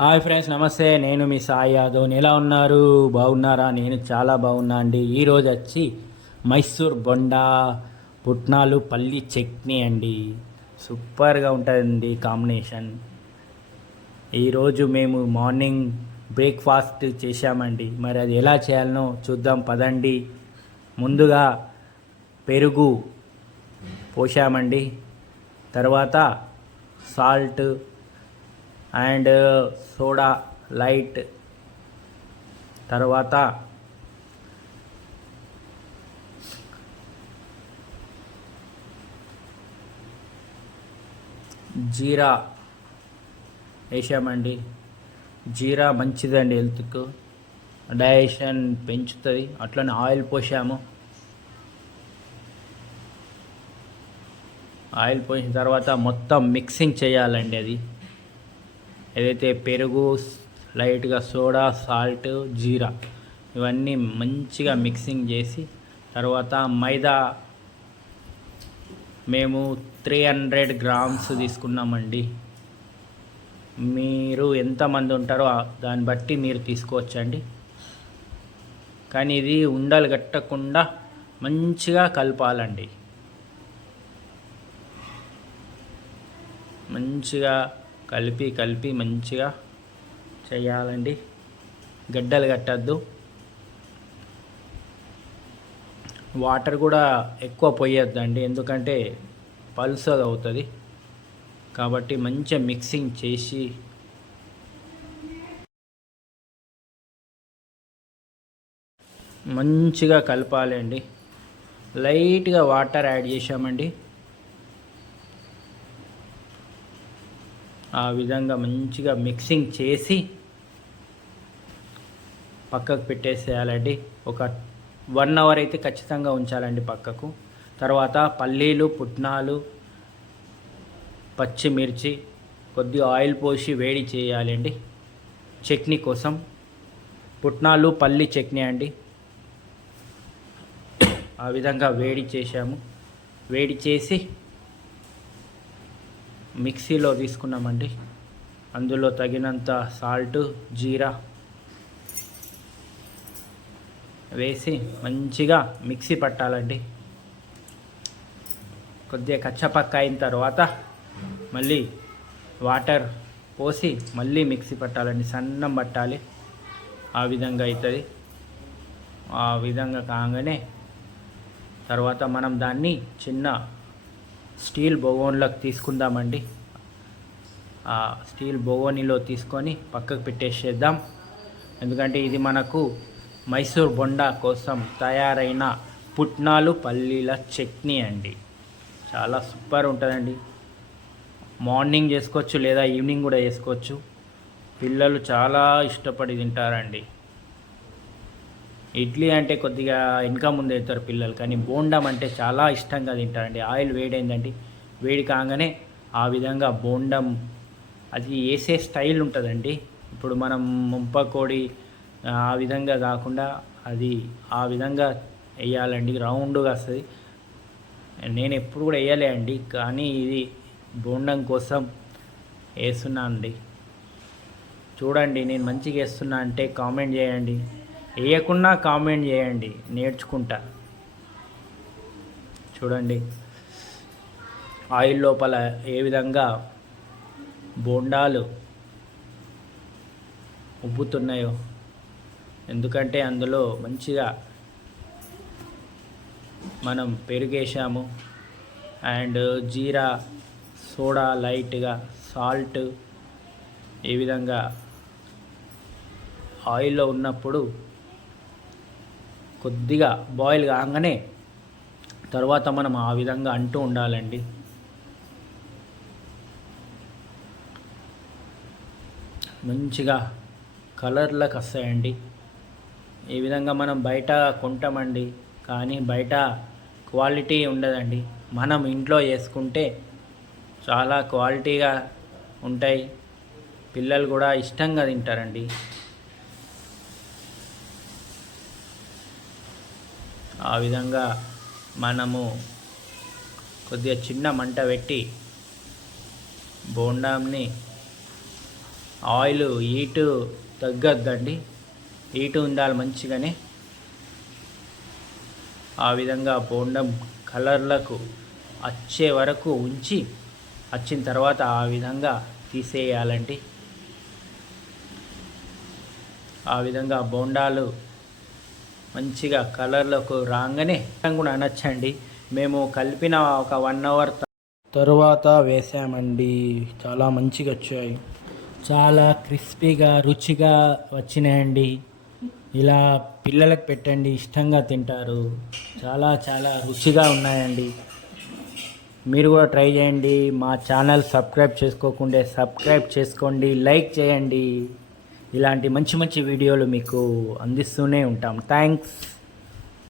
Hi friends నమస్తే. నేను మీ సాయి యాదవ్. ఎలా ఉన్నారు? బాగున్నారా? నేను చాలా బాగున్నా అండి. ఈరోజు వచ్చి మైసూర్ బొండా పుట్నాలు పల్లి చట్నీ అండి. సూపర్గా ఉంటుందండి కాంబినేషన్. ఈరోజు మేము మార్నింగ్ బ్రేక్ఫాస్ట్ చేశామండి. మరి అది ఎలా చేయాలనో చూద్దాం. పదండి. ముందుగా పెరుగు పోసామండి తర్వాత సాల్ట్ అండ్ సోడా లైట్. తర్వాత జీరా వేసామండి. జీరా మంచిదండి హెల్త్కు. డైజెషన్ పెంచుతుంది. అట్లనే ఆయిల్ పోసాము. ఆయిల్ పోసిన తర్వాత మొత్తం మిక్సింగ్ చేయాలండి అది. ఏదైతే పెరుగు లైట్గా సోడా సాల్ట్ జీరా ఇవన్నీ మంచిగా మిక్సింగ్ చేసి తర్వాత మైదా మేము త్రీ హండ్రెడ్ గ్రామ్స్ తీసుకున్నామండి. మీరు ఎంతమంది ఉంటారో దాన్ని బట్టి మీరు తీసుకోవచ్చండి. కానీ ఇది ఉండలు కట్టకుండా మంచిగా కలపాలండి. మంచిగా కలిపి కలిపి మంచిగా చేయాలండి. గడ్డలు కట్టద్దు. వాటర్ కూడా ఎక్కువ పోయొద్దండి. ఎందుకంటే పల్సర్ అవుతుంది. కాబట్టి మంచిగా మిక్సింగ్ చేసి మంచిగా కలపాలండి. లైట్గా వాటర్ యాడ్ చేసామండి ఆ విధంగా మంచిగా మిక్సింగ్ చేసి పక్కకు పెట్టేసేయాలండి. ఒక వన్ అవర్ అయితే ఖచ్చితంగా ఉంచాలండి పక్కకు. తర్వాత పల్లీలు పుట్నాలు పచ్చిమిర్చి కొద్దిగా ఆయిల్ పోసి వేడి చేయాలండి. చట్నీ కోసం. పుట్నాలు పల్లి చట్నీ అండి. ఆ విధంగా వేడి చేశాము. వేడి చేసి మిక్సీలో తీసుకున్నామండి. అందులో తగినంత సాల్ట్ జీరా వేసి మంచిగా మిక్సీ పట్టాలండి. కొద్దిగా కచ్చపక్క అయిన తర్వాత మళ్ళీ వాటర్ పోసి మళ్ళీ మిక్సీ పట్టాలండి. సన్నం పట్టాలి. ఆ విధంగా అవుతుంది ఆ విధంగా కాగానే తర్వాత మనం దాన్ని చిన్న స్టీల్ బొగోన్లోకి తీసుకుందామండి. ఆ స్టీల్ బొగోనిలో తీసుకొని పక్కకు పెట్టేసేద్దాం. ఎందుకంటే ఇది మనకు మైసూర్ బొండా కోసం తయారైన పుట్నాలు పల్లీల చట్నీ అండి. చాలా సూపర్ ఉంటుందండి. మార్నింగ్ చేసుకోవచ్చు లేదా ఈవినింగ్ కూడా చేసుకోవచ్చు. పిల్లలు చాలా ఇష్టపడి తింటారండి. ఇడ్లీ అంటే కొద్దిగా ఇన్కమ్ ముందు అవుతారు పిల్లలు కానీ బోండం అంటే చాలా ఇష్టంగా తింటారండి. ఆయిల్ వేడైందండి. వేడి కాగానే ఆ విధంగా బోండం అది వేసే స్టైల్ ఉంటుందండి. ఇప్పుడు మనం ముంపకోడి ఆ విధంగా కాకుండా అది ఆ విధంగా వేయాలండి. రౌండ్గా వస్తుంది. నేను ఎప్పుడు కూడా వేయలే అండి కానీ ఇది బోండం కోసం వేస్తున్నా అండి చూడండి నేను మంచిగా వేస్తున్నా అంటే కామెంట్ చేయండి. వేయకుండా కామెంట్ చేయండి నేర్చుకుంటా. చూడండి. ఆయిల్ లోపల ఏ విధంగా బోండాలు ఉబ్బుతున్నాయో ఎందుకంటే అందులో మంచిగా మనం పెరుగేసాము అండ్ జీరా సోడా లైట్గా సాల్ట్ ఈ విధంగా ఆయిల్లో ఉన్నప్పుడు కొద్దిగా బాయిల్ కాగానే తర్వాత మనం ఆ విధంగా అంటూ ఉండాలండి. మంచిగా కలర్లకు వస్తాయండి ఈ విధంగా మనం బయట కొంటామండి కానీ బయట క్వాలిటీ ఉండదండి. మనం ఇంట్లో చేసుకుంటే చాలా క్వాలిటీగా ఉంటాయి. పిల్లలు కూడా ఇష్టంగా తింటారండి. ఆ విధంగా మనము కొద్దిగా చిన్న మంట పెట్టి బోండాంని ఆయిల్ హీటు తగ్గద్దండి. హీటు ఉండాలి మంచిగానే. ఆ విధంగా బోండం కలర్లకు వచ్చే వరకు ఉంచి వచ్చిన తర్వాత ఆ విధంగా తీసేయాలండి. ఆ విధంగా బోండాలు మంచిగా కలర్లకు రాగానే కూడా అనొచ్చండి మేము కలిపిన ఒక వన్ అవర్ తరువాత వేసామండి. చాలా మంచిగా వచ్చాయి. చాలా క్రిస్పీగా రుచిగా వచ్చినాయండి. ఇలా పిల్లలకు పెట్టండి ఇష్టంగా తింటారు. చాలా చాలా రుచిగా ఉన్నాయండి. మీరు కూడా ట్రై చేయండి. మా ఛానల్ సబ్స్క్రైబ్ చేసుకోకుండా సబ్స్క్రైబ్ చేసుకోండి లైక్ చేయండి. ఇలాంటి మంచి మంచి వీడియోలు మీకు అందిస్తూనే ఉంటాం. థ్యాంక్స్